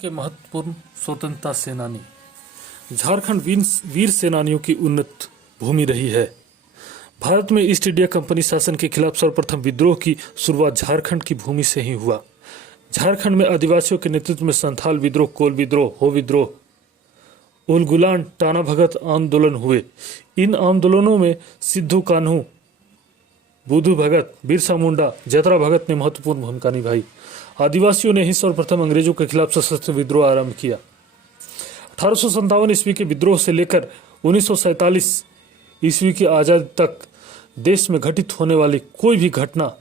के महत्वपूर्ण स्वतंत्रता सेनानी। झारखंड वीर सेनानियों की उन्नत भूमि रही है। भारत में ईस्ट इंडिया कंपनी शासन के खिलाफ सर्वप्रथम विद्रोह की शुरुआत झारखंड की भूमि से ही हुआ। झारखंड में आदिवासियों के नेतृत्व में संथाल विद्रोह, कोल विद्रोह, हो विद्रोह, उलगुलान, टाना भगत आंदोलन हुए। इन आंदोलनों में सिद्धू कान्हू, बुद्धू भगत, बिरसा मुंडा, जतरा भगत ने महत्वपूर्ण भूमिका निभाई। आदिवासियों ने ही सर्वप्रथम अंग्रेजों के खिलाफ सशस्त्र विद्रोह आरंभ किया। 1857 ईस्वी के विद्रोह से लेकर 1947 ईस्वी की आजादी तक देश में घटित होने वाली कोई भी घटना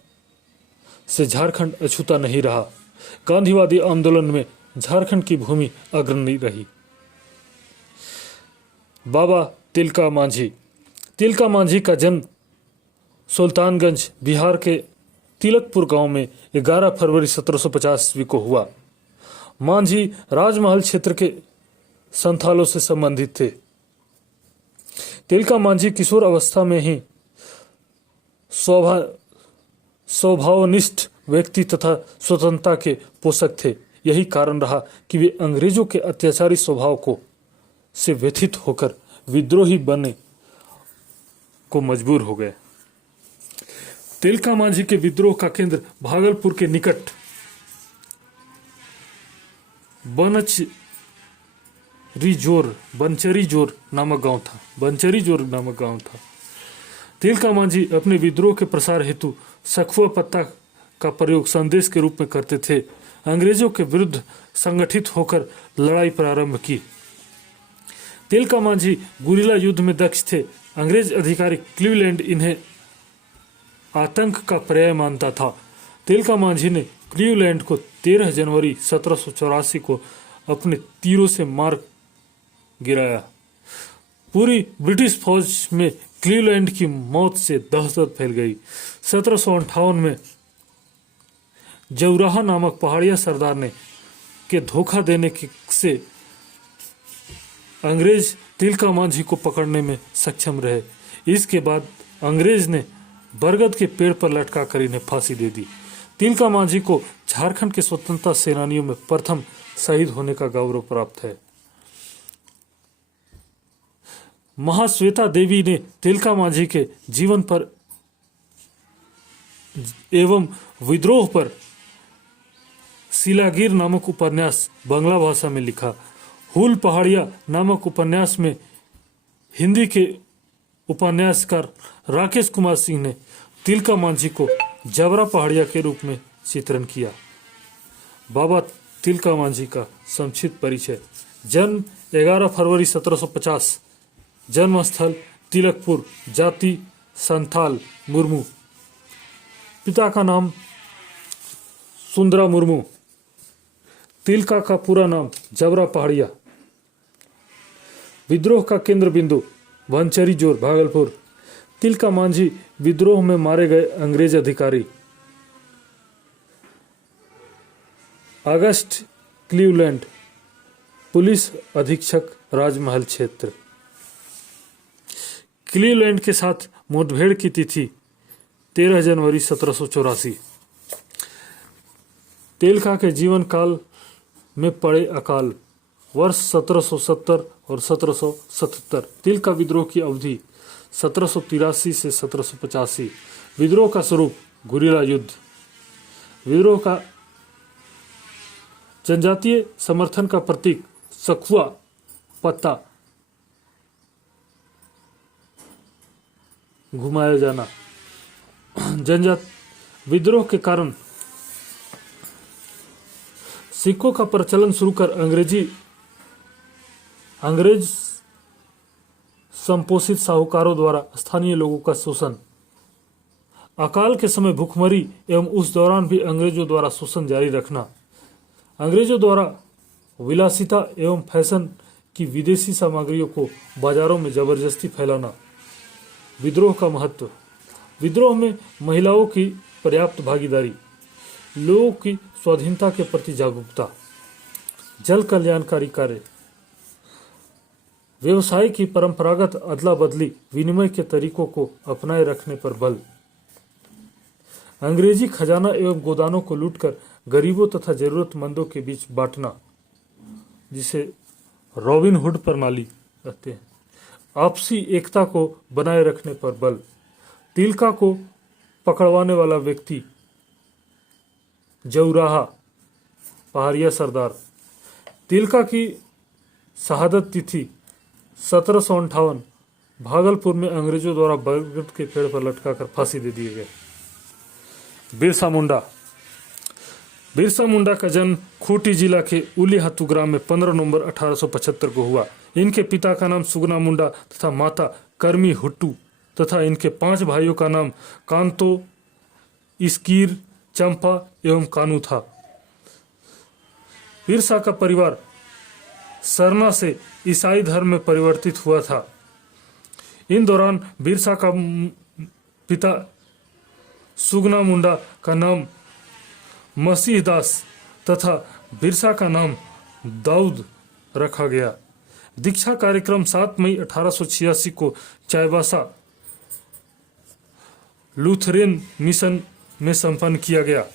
से झारखंड अछूता नहीं रहा। गांधीवादी आंदोलन में झारखंड की भूमि अग्रणी रही। बाबा तिलका मांझी। तिलका मांझी का जन्म सुल्तानगंज, बिहार के तिलकपुर गांव में 11 फरवरी 1750 ईस्वी को हुआ। मांझी राजमहल क्षेत्र के संथालों से संबंधित थे। तिलका मांझी किशोर अवस्था में ही स्वभावनिष्ठ व्यक्ति तथा स्वतंत्रता के पोषक थे। यही कारण रहा कि वे अंग्रेजों के अत्याचारी स्वभाव को से व्यथित होकर विद्रोही बनने को मजबूर हो गए। तिलका मांझी के विद्रोह का केंद्र भागलपुर के निकट बनचरीजोर नामक गांव था। तिलका मांझी अपने विद्रोह के प्रसार हेतु सखुआ पत्ता का प्रयोग संदेश के रूप में करते थे। अंग्रेजों के विरुद्ध संगठित होकर लड़ाई प्रारंभ की। तिलका मांझी गुरिल्ला युद्ध में दक्ष थे। अंग्रेज अधिकारी क्लीवलैंड इन्हें आतंक का पर्याय मानता था। तिलका मांझी ने क्लीवलैंड को 13 जनवरी 1784 को अपने तीरों से मार गिराया। पूरी ब्रिटिश फौज में क्लीवलैंड की मौत से दहशत फैल गई। 1758 में जौराहा नामक पहाड़िया सरदार ने के धोखा देने से अंग्रेज तिलका मांझी को पकड़ने में सक्षम रहे। इसके बाद अंग्रेज ने बरगद के पेड़ पर लटकाकर इन्हें फांसी दे दी। तिलका मांझी को झारखंड के स्वतंत्रता सेनानियों में प्रथम शहीद होने का गौरव प्राप्त है। महाश्वेता देवी ने तिलका मांझी के जीवन पर एवं विद्रोह पर शिलागीर नामक उपन्यास बांग्ला भाषा में लिखा। हुल पहाड़िया नामक उपन्यास में हिंदी के उपन्यासकार राकेश कुमार सिंह ने तिलका मांझी को जबरा पहाड़िया के रूप में चित्रण किया। बाबा तिलका मांझी का संक्षिप्त परिचय। जन्म 11 फरवरी 1750। जन्मस्थल तिलकपुर। जाति संथाल मुर्मू। पिता का नाम सुंदरा मुर्मू। तिलका का पूरा नाम जबरा पहाड़िया। विद्रोह का केंद्र बिंदु बनचरीजोर, भागलपुर। तिलका मांझी विद्रोह में मारे गए अंग्रेज अधिकारी। अगस्ट क्लीवलैंड, पुलिस अधीक्षक, राजमहल क्षेत्र। क्लीवलैंड के साथ मुठभेड़ की तिथि 13 जनवरी 1784। तिलका के जीवन काल में पड़े अकाल। वर्ष 1770 और 1777। तिलका विद्रोह की अवधि 1783 से 1785। विद्रोह का स्वरूप गुरिल्ला युद्ध। विद्रोह का जनजातीय समर्थन का प्रतीक सखुआ पत्ता घुमाया जाना। विद्रोह के कारण सिक्कों का प्रचलन शुरू कर अंग्रेज संपोषित साहूकारों द्वारा स्थानीय लोगों का शोषण। अकाल के समय भूखमरी एवं उस दौरान भी अंग्रेजों द्वारा शोषण जारी रखना। अंग्रेजों द्वारा विलासिता एवं फैशन की विदेशी सामग्रियों को बाजारों में जबरदस्ती फैलाना। विद्रोह का महत्व। विद्रोह में महिलाओं की पर्याप्त भागीदारी। लोगों की स्वाधीनता के प्रति जागरूकता। जल कल्याणकारी कार्य। व्यवसाय की परंपरागत अदला बदली विनिमय के तरीकों को अपनाए रखने पर बल। अंग्रेजी खजाना एवं गोदानों को लूटकर गरीबों तथा जरूरतमंदों के बीच बांटना। जिसे रॉबिन हुड प्रणाली कहते हैं। आपसी एकता को बनाए रखने पर बल। तिलका को पकड़वाने वाला व्यक्ति जौराहा पहाड़िया सरदार। तिलका की शहादत तिथि 1758 भागलपुर में अंग्रेजों द्वारा बरगद के पेड़ पर लटकाकर फांसी दे दिए गए। बिरसा मुंडा। बिरसा मुंडा का जन्म खूंटी जिला के उलीहातू ग्राम में 15 नवंबर 1875 को हुआ। इनके पिता का नाम सुगना मुंडा तथा माता कर्मी हुट्टू तथा इनके 5 भाइयों का नाम कांतो, इस्कीर, चंपा एवं कानू था। बिरसा का परिवार सरना से ईसाई धर्म में परिवर्तित हुआ था। इन दौरान बिरसा का पिता सुगना मुंडा का नाम मसीह दास तथा बिरसा का नाम दाऊद रखा गया। दीक्षा कार्यक्रम 7 मई 1886 को चाईबासा लूथरेन मिशन में संपन्न किया गया।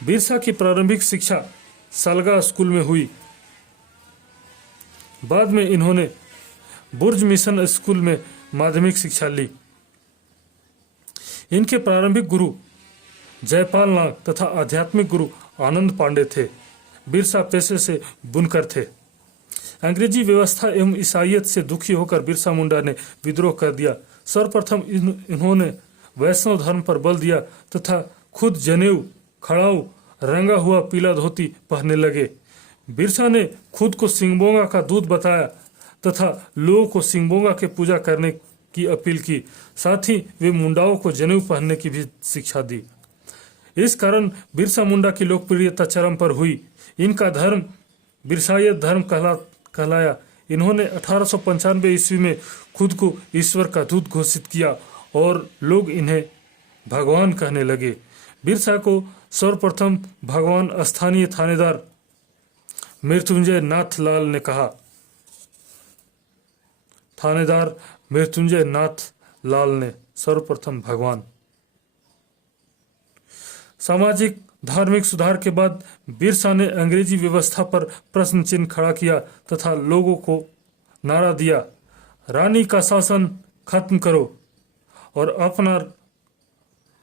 बिरसा की प्रारंभिक शिक्षा सालगा स्कूल में हुई। बाद में इन्होंने बुर्ज मिशन स्कूल में माध्यमिक शिक्षा ली। इनके प्रारंभिक गुरु जयपाल नाग तथा आध्यात्मिक गुरु आनंद पांडे थे। बिरसा पेशे से बुनकर थे। अंग्रेजी व्यवस्था एवं ईसाइयत से दुखी होकर बिरसा मुंडा ने विद्रोह कर दिया। सर्वप्रथम इन्होंने वैष्णव धर्म पर बल दिया तथा खुद जनेऊ, खड़ाऊ, रंगा हुआ पीला धोती पहनने लगे। बिरसा ने खुद को सिंगबोंगा का दूत बताया तथा लोगों को सिंगबोंगा के पूजा करने की अपील की। साथ ही वे मुंडाओं को जनेऊ पहनने की भी शिक्षा दी। इस कारण बिरसा मुंडा की लोकप्रियता चरम पर हुई। इनका धर्म बिरसायत धर्म कहलाया। इन्होंने 1895 ईस्वी में खुद को ईश्वर का दूत घोषित किया और लोग इन्हें भगवान कहने लगे। बिरसा को सर्वप्रथम भगवान स्थानीय थानेदार मृत्युंजय नाथ लाल ने कहा। थानेदार मृत्युंजय नाथ लाल ने सर्वप्रथम भगवान। सामाजिक धार्मिक सुधार के बाद बिरसा ने अंग्रेजी व्यवस्था पर प्रश्न चिन्ह खड़ा किया तथा लोगों को नारा दिया, रानी का शासन खत्म करो और अपना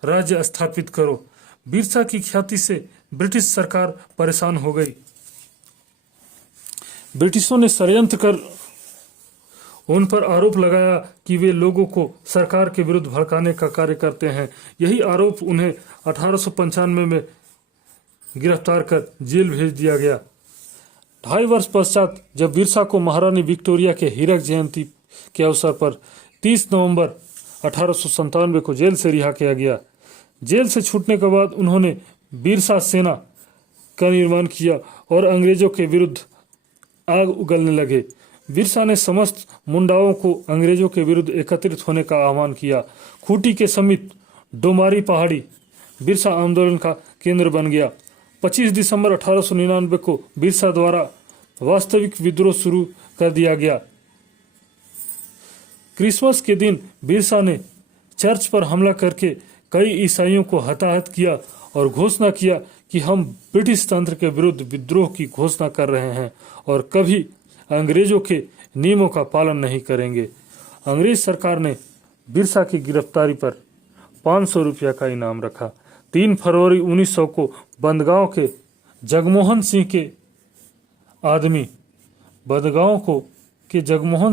राज्य स्थापित करो। बिरसा की ख्याति से ब्रिटिश सरकार परेशान हो गई। ब्रिटिशों ने षड्यंत्र कर उन पर आरोप लगाया कि वे लोगों को सरकार के विरुद्ध भड़काने का कार्य करते हैं। यही आरोप उन्हें 1895 में गिरफ्तार कर जेल भेज दिया गया। 2.5 वर्ष पश्चात जब बिरसा को महारानी विक्टोरिया के हीरक जयंती के अवसर पर 30 नवंबर 1897 को जेल से रिहा किया गया। जेल से छूटने के बाद उन्होंने बिरसा सेना का निर्माण किया और अंग्रेजों के विरुद्ध आग उगलने लगे। बिरसा ने समस्त मुंडाओं को अंग्रेजों के विरुद्ध एकत्रित होने का आह्वान किया। खूंटी के समीप डोमारी पहाड़ी बिरसा आंदोलन का केंद्र बन गया। 25 दिसंबर 1899 को बिरसा द्वारा वास्तविक विद्रोह शुरू कर दिया गया। क्रिसमस के दिन बिरसा ने चर्च पर हमला करके कई ईसाइयों को हताहत किया और घोषणा किया कि हम ब्रिटिश तंत्र के विरुद्ध विद्रोह की घोषणा कर रहे हैं और कभी अंग्रेजों के नियमों का पालन नहीं करेंगे। अंग्रेज सरकार ने बिरसा की गिरफ्तारी पर 500 रुपया का इनाम रखा। 3 फरवरी 1900 को बंदगांव के जगमोहन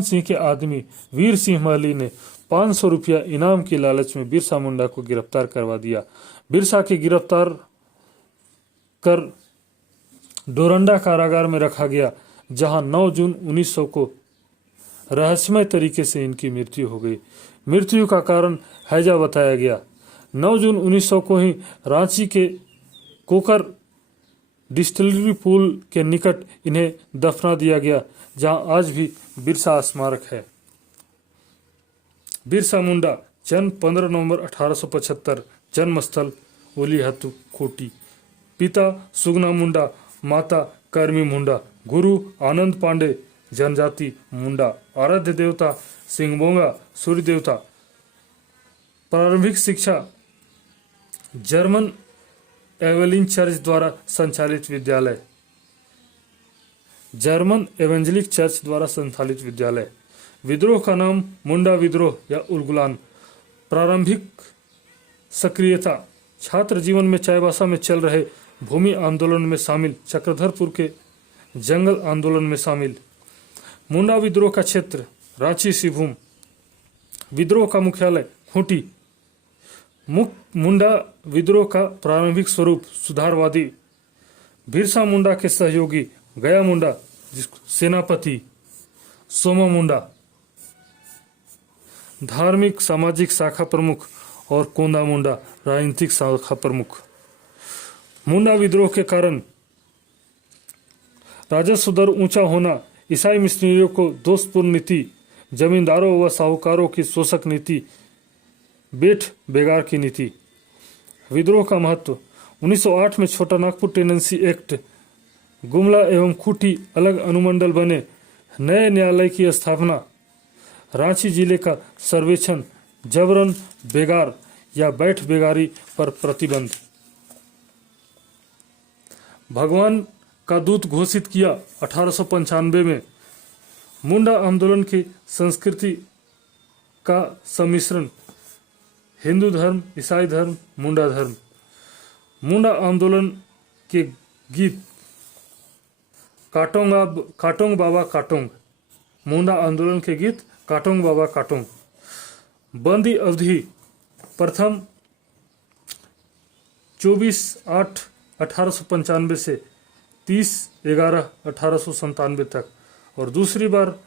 सिंह के आदमी वीर सिंह महली ने 500 रुपया इनाम के लालच में बिरसा मुंडा को गिरफ्तार करवा दिया। बिरसा के गिरफ्तार कर डोरंडा कारागार में रखा गया, जहां 9 जून 1900 को रहस्यमय तरीके से इनकी मृत्यु हो गई। मृत्यु का कारण हैजा बताया गया। 9 जून 1900 को ही रांची के कोकर डिस्टिलरी पुल के निकट इन्हें दफना दिया गया, जहां आज भी बिरसा स्मारक है। बिरसा मुंडा जन्म 15 नवंबर 1875, जन्मस्थल उलीहातू खूंटी। पिता सुगना मुंडा, माता कर्मी मुंडा। गुरु आनंद पांडे, जनजाति मुंडा। आराध्य देवता सिंगबोंगा, सूर्य देवता। प्रारंभिक शिक्षा जर्मन एवेलिन चर्च द्वारा संचालित विद्यालय। जर्मन एवेंजलिक चर्च द्वारा संचालित विद्यालय। विद्रोह का नाम मुंडा विद्रोह या उलगुलान। प्रारंभिक सक्रियता छात्र जीवन में चाईबासा में चल रहे भूमि आंदोलन में शामिल, चक्रधरपुर के जंगल आंदोलन में शामिल। मुंडा विद्रोह का क्षेत्र रांची सिंहभूम। विद्रोह का मुख्यालय खूंटी। मुंडा विद्रोह का प्रारंभिक स्वरूप सुधारवादी। बिरसा मुंडा के सहयोगी गया मुंडा सेनापति सोमा मुंडा। धार्मिक सामाजिक शाखा प्रमुख और कोंदा मुंडा राजनीतिक शाखा प्रमुख। मुंडा विद्रोह के कारण राजस्व दर ऊंचा होना, ईसाई मिशनरियों को दोषपूर्ण नीति, जमींदारों व साहूकारों की शोषक नीति, बेट बेगार की नीति। विद्रोह का महत्व 1908 में छोटा नागपुर टेनेंसी एक्ट, गुमला एवं खूंटी अलग अनुमंडल बने, नए न्यायालय की स्थापना, रांची जिले का सर्वेक्षण, जबरन बेगार या बैठ बेगारी पर प्रतिबंध। भगवान का दूत घोषित किया 1895 में। मुंडा आंदोलन की संस्कृति का सम्मिश्रण, हिंदू धर्म, ईसाई धर्म, मुंडा धर्म। मुंडा आंदोलन के गीत काटोंग बाबा काटोंग। मुंडा आंदोलन के गीत काटोंग बाबा काटोंग। बंदी अवधि प्रथम 24/8/1895 से 30/11/1897 तक और दूसरी बार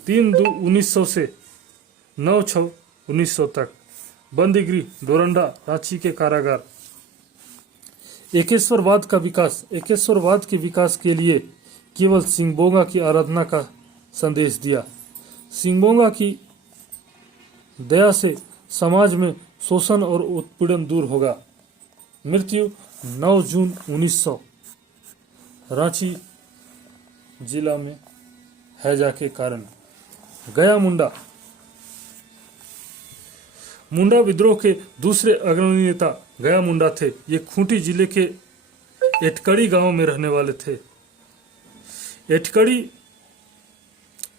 3/2/1900 से 9/6/1900 तक। बंदीगृह डोरंडा, रांची के कारागार। एकेश्वरवाद का विकास। एकेश्वरवाद के विकास के लिए केवल सिंगबोंगा की आराधना का संदेश दिया। सिंगबोंगा की दया से समाज में शोषण और उत्पीड़न दूर होगा। मृत्यु 9 जून 1900 रांची जिला में हैजा के कारण। गया मुंडा। मुंडा विद्रोह के दूसरे अग्रणी नेता गया मुंडा थे। ये खूंटी जिले के एटकड़ी गांव में रहने वाले थे। एटकड़ी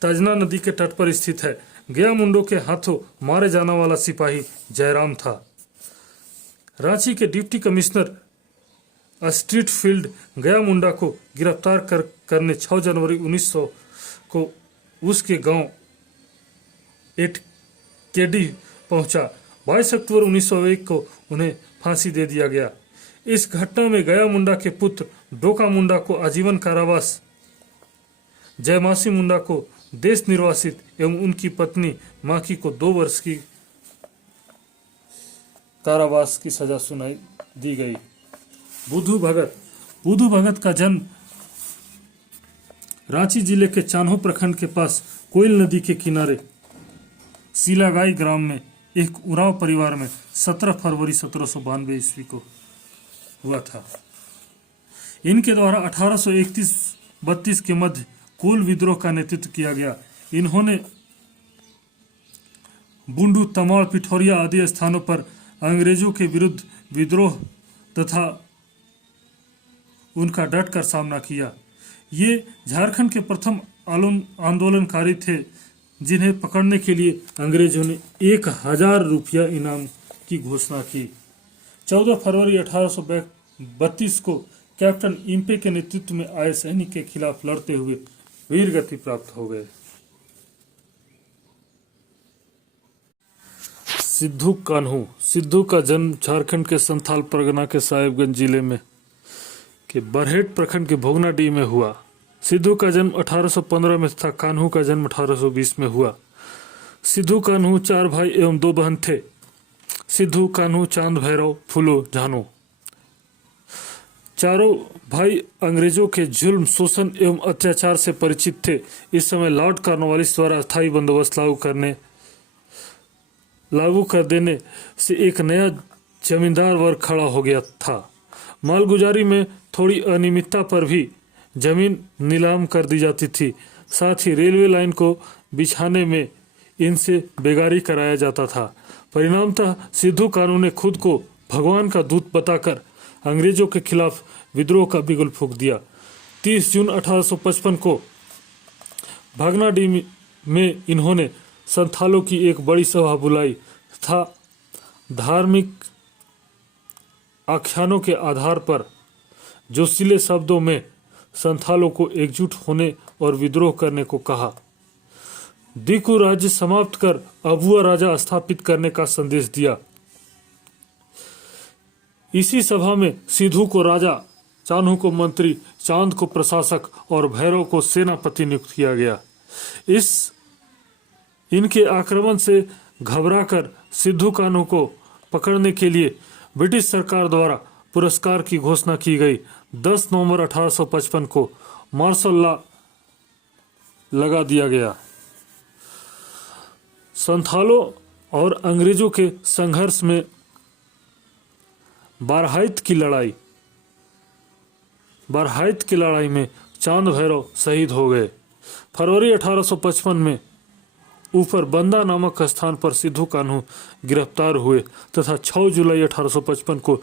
तजना नदी के तट पर स्थित है। गया मुंडो के हाथों मारे जाने वाला सिपाही जयराम था। रांची के डिप्टी कमिश्नर स्ट्रीट फील्ड गया मुंडा को गिरफ्तार करने 6 जनवरी 1900 को उसके गांव एटकेडी पहुंचा। 22 अक्टूबर 1901 को उन्हें फांसी दे दिया गया। इस घटना में गया मुंडा के पुत्र डोका मुंडा को आजीवन कारावास, जयमासी मुंडा को देश निर्वासित एवं उनकी पत्नी माकी को 2 वर्ष की कारावास की सजा सुनाई दी गई। बुद्धू भगत। बुद्धू भगत का जन्म रांची जिले के चान्हो प्रखंड के पास कोयल नदी के किनारे सीलागाई ग्राम में एक उराव परिवार में 17 फरवरी 1792 ईस्वी को हुआ था। इनके द्वारा 1831-32 के मध्य कोल विद्रोह का नेतृत्व किया गया। इन्होंने बुंडू, तमाड़, पिठौरिया आदि स्थानों पर अंग्रेजों के विरुद्ध विद्रोह तथा उनका डटकर सामना किया। ये झारखंड के प्रथम आंदोलनकारी थे जिन्हें पकड़ने के लिए अंग्रेजों ने 1000 रुपया इनाम की घोषणा की। 14 फरवरी 1832 को कैप्टन इम्पे के नेतृत्व में आए सैनिक के खिलाफ लड़ते हुए वीर गति प्राप्त हो गए। सिद्धू कान्हू। सिद्धू का जन्म झारखंड के संथाल परगना के साहेबगंज जिले में के बरहेट प्रखंड के भोगनाडीह में हुआ। सिद्धू का जन्म 1815 में तथा कान्हू का जन्म 1820 में हुआ। सिद्धू कान्हू 4 भाई एवं 2 बहन थे। सिद्धू, कान्हू, चांद, भैरव, फूलो, झानो। चारों भाई अंग्रेजों के जुल्म, शोषण एवं अत्याचार से परिचित थे। इस समय लॉर्ड कॉर्नवालिस द्वारा अस्थायी बंदोबस्त लागू कर देने से एक नया जमींदार वर्ग खड़ा हो गया था। मालगुजारी में थोड़ी अनियमितता पर भी जमीन नीलाम कर दी जाती थी। साथ ही रेलवे लाइन को बिछाने में इनसे बेगारी कराया जाता था। परिणामतः सिद्धू कान्हू ने खुद को भगवान का दूत बताकर अंग्रेजों के खिलाफ विद्रोह का बिगुल फूंक दिया। 30 जून 1855 को भागनाडीह में इन्होंने संथालों की एक बड़ी सभा बुलाई तथा धार्मिक आख्यानों के आधार पर जोशीले शब्दों में संथालों को एकजुट होने और विद्रोह करने को कहा। दिकु राज्य समाप्त कर अबुआ राजा स्थापित करने का संदेश दिया। इसी सभा में सिद्धू को राजा, चान्हू को मंत्री, चांद को प्रशासक और भैरव को सेनापति नियुक्त किया गया। इनके आक्रमण से घबराकर सिद्धू कान्हू को पकड़ने के लिए ब्रिटिश सरकार द्वारा पुरस्कार की घोषणा की गई। 10 नवंबर 1855 को मार्शल लॉ लगा दिया गया। संथालों और अंग्रेजों के संघर्ष में बारहाइत की लड़ाई में चांद भैरव शहीद हो गए। फरवरी 1855 में ऊपर बंदा नामक स्थान पर सिद्धू कान्हू गिरफ्तार हुए तथा 6 जुलाई 1855 को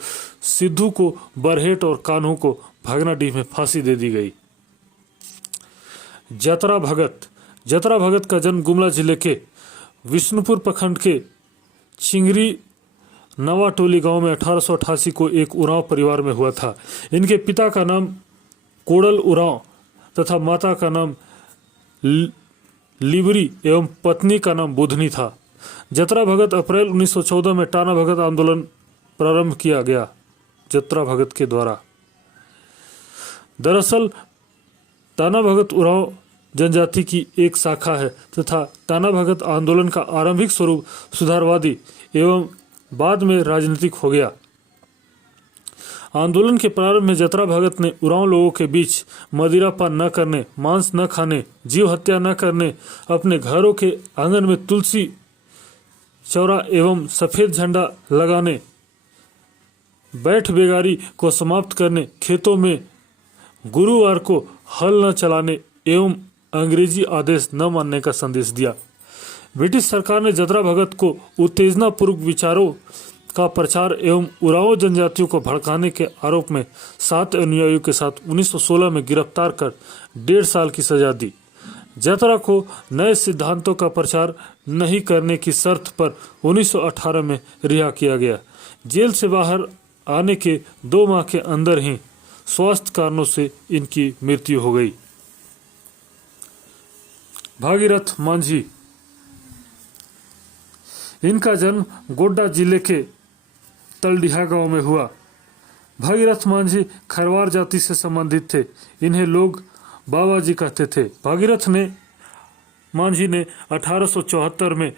सिद्धू को बरहेट और कान्हू को भागनाडीह में फांसी दे दी गई। जतरा भगत का जन्म गुमला जिले के विष्णुपुर प्रखंड के चिंगरी नवाटोली गांव में 1888 को एक उरांव परिवार में हुआ था। इनके पिता का नाम कोड़ल उरांव तथा माता का नाम लिबरी एवं पत्नी का नाम बुधनी था। जतरा भगत अप्रैल 1914 में टाना भगत आंदोलन प्रारंभ किया गया जतरा भगत के द्वारा। दरअसल टाना भगत उरांव जनजाति की एक शाखा है तथा टाना भगत आंदोलन का आरंभिक स्वरूप सुधारवादी एवं बाद में राजनीतिक हो गया। आंदोलन के प्रारंभ में जतरा भगत ने उरांव लोगों के बीच मदिरापान न करने, मांस न खाने, जीव हत्या न करने, अपने घरों के आंगन में तुलसी चौरा एवं सफेद झंडा लगाने, बैठ बेगारी को समाप्त करने, खेतों में गुरुवार को हल न चलाने एवं अंग्रेजी आदेश न मानने का संदेश दिया। ब्रिटिश सरकार ने जतरा भगत को उत्तेजनापूर्वक विचारों का प्रचार एवं उरांव जनजातियों को भड़काने के आरोप में 7 अनुयायियों के साथ 1916 में गिरफ्तार कर 1.5 साल की सजा दी। जतरा को नए सिद्धांतों का प्रचार नहीं करने की शर्त पर 1918 में रिहा किया गया। जेल से बाहर आने के 2 माह के अंदर ही स्वास्थ्य कारणों से इनकी मृत्यु हो गई। भागीरथ मांझी, इनका जन्म गोड्डा जिले के तलडीहा गांव में हुआ। भागीरथ मांझी खरवार जाति से संबंधित थे। इन्हें लोग बाबा जी कहते थे। भागीरथ मांझी ने 1874 में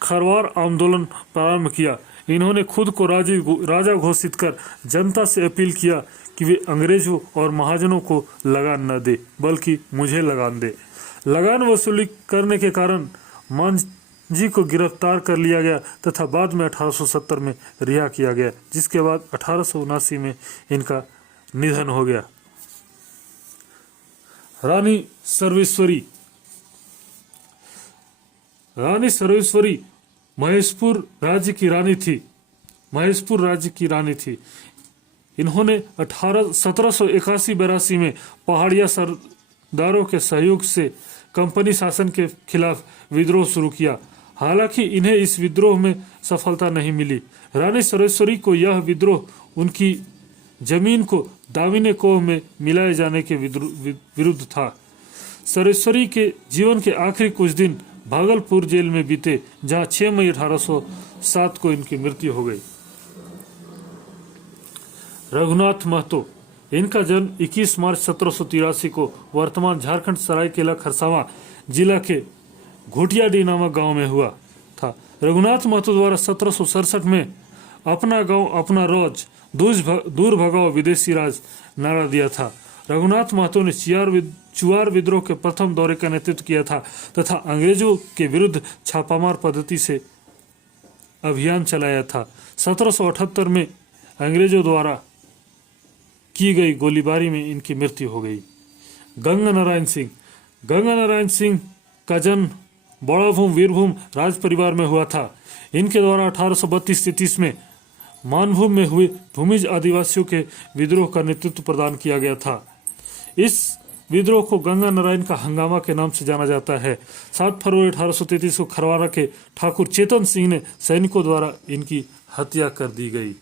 खरवार आंदोलन प्रारंभ किया। इन्होंने खुद को राजा घोषित कर जनता से अपील किया कि वे अंग्रेजों और महाजनों को लगान न दे, बल्कि मुझे लगान दे। लगान वसूली करने के कारण मांझी को गिरफ्तार कर लिया गया तथा बाद में 1870 में रिहा किया गया, जिसके बाद 1879 में इनका निधन हो गया। रानी सर्वेश्वरी महेशपुर राज्य की रानी थी। इन्होंने 1781-82 में पहाड़िया सरदारों के सहयोग से कंपनी शासन के खिलाफ विद्रोह शुरू किया। हालांकि इन्हें इस विद्रोह में सफलता नहीं मिली। रानी सर्वेश्वरी को यह विद्रोह उनकी जमीन को दामिनी कोह में मिलाए जाने के विरुद्ध था। सर्वेश्वरी के जीवन के आखिरी कुछ दिन भागलपुर जेल में बीते, जहां 6 मई 1807 को इनकी मृत्यु हो गई। रघुनाथ महतो, इनका जन्म 21 मार्च 1783 को वर्तमान झारखंड सरायकेला खरसावां जिला के घोटियाडीह नामक गांव में हुआ था। रघुनाथ महतो द्वारा 1767 में अपना गांव अपना राज, दूर भगाओ विदेशी राज नारा दिया था। रघुनाथ महतो ने चुआर विद्रोह के प्रथम दौरे का नेतृत्व किया था तथा अंग्रेजों के विरुद्ध छापामार पद्धति से अभियान चलाया था। 1778 में अंग्रेजों द्वारा की गई गोलीबारी में इनकी मृत्यु हो गई। गंगा नारायण सिंह का जन्म बड़ाभूम वीरभूम राज परिवार में हुआ था। इनके द्वारा 1832-33 में मानभूम में हुए भूमिज आदिवासियों के विद्रोह का नेतृत्व प्रदान किया गया था। इस विद्रोह को गंगा नारायण का हंगामा के नाम से जाना जाता है। 7 फरवरी 1833 को खरवारा के ठाकुर चेतन सिंह ने सैनिकों द्वारा इनकी हत्या कर दी गई।